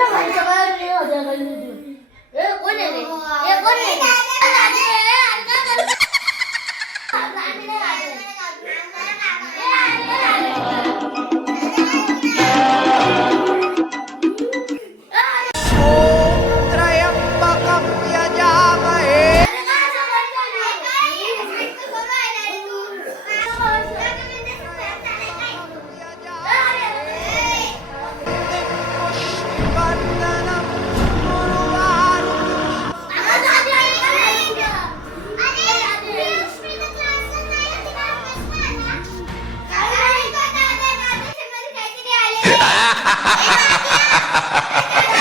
કોને કોને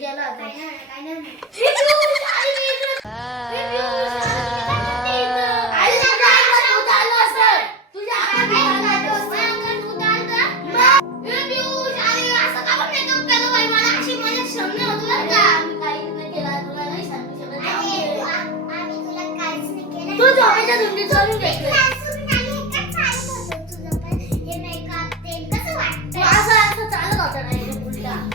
नाही तू तू गेला असं असं चालत होता नाही